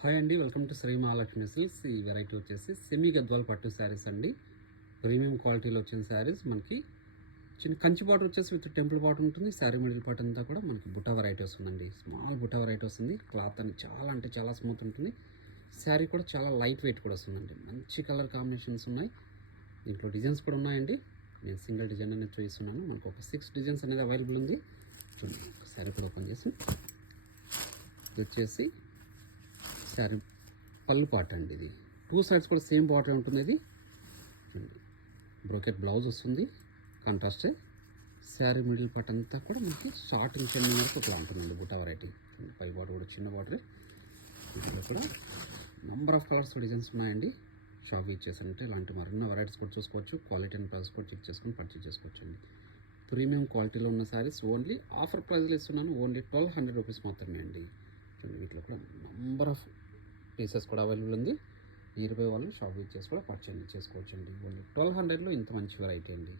Hi అండి, welcome to Shri Mahalakshmi silks. ఈ variety వచ్చేసి సెమీ గద్వాల్ పట్టు శారీస్ అండి. ప్రీమియం క్వాలిటీలో వచ్చిన శారీస్ మనకి చిన్న కంచి బార్డర్ వచ్చేసి విత్ టెంపుల్ బార్డర్ ఉంటుంది. శారీ మిడిల్ పార్ట్ అంతా కూడా మనకి బుట్ట వెరైటీ వస్తుందండి. స్మాల్ బుట్ట వెరైటీ వస్తుంది. క్లాత్ అని చాలా అంటే చాలా స్మూత్ ఉంటుంది. శారీ కూడా చాలా లైట్ వెయిట్ కూడా వస్తుందండి. మంచి కలర్ కాంబినేషన్స్ ఉన్నాయి. దీంట్లో డిజైన్స్ కూడా ఉన్నాయండి. నేను సింగిల్ డిజైన్ అనేది చూపిస్తున్నాను. మనకు ఒక 6 డిజైన్స్ అనేది అవైలబుల్ ఉంది. చూడండి, శారీ కూడా ఓపెన్ చేసి ఇది వచ్చేసి శారీ పళ్ళు పాట అండి. ఇది 2 సైడ్స్ కూడా సేమ్ బార్డర్ ఉంటుంది. ఇది బ్రోకెట్ బ్లౌజ్ వస్తుంది. కాంట్రాస్టే శారీ మిడిల్ పార్ట్ అంతా కూడా మనకి స్టార్టింగ్ చెందిన వరకు ఒకలా ఉంటుందండి. బుట్ట వెరైటీ పై బార్డర్ కూడా చిన్న బార్డరే. ఇందులో కూడా నెంబర్ ఆఫ్ కలర్స్ డిజైన్స్ ఉన్నాయండి. షాప్ ఇచ్చేసానంటే ఇలాంటి మరిన్న వెరైటీస్ కూడా చూసుకోవచ్చు. క్వాలిటీ అండ్ ప్రైస్ కూడా చెక్ చేసుకొని పర్చేజ్ చేసుకోవచ్చు అండి. ప్రీమియం క్వాలిటీలో ఉన్న శారీస్ ఓన్లీ ఆఫర్ ప్రైస్లో ఇస్తున్నాను. ఓన్లీ 1200 రూపీస్ మాత్రమే అండి. వీటిలో కూడా నెంబర్ ఆఫ్ పీసెస్ కూడా అవైలబుల్ ఉంది. 20 వాళ్ళు షాప్ ఇచ్చేసి కూడా పర్చేజ్ చేసుకోవచ్చు అండి. ఓన్లీ 1200లో ఇంత మంచి వెరైటీ అండి.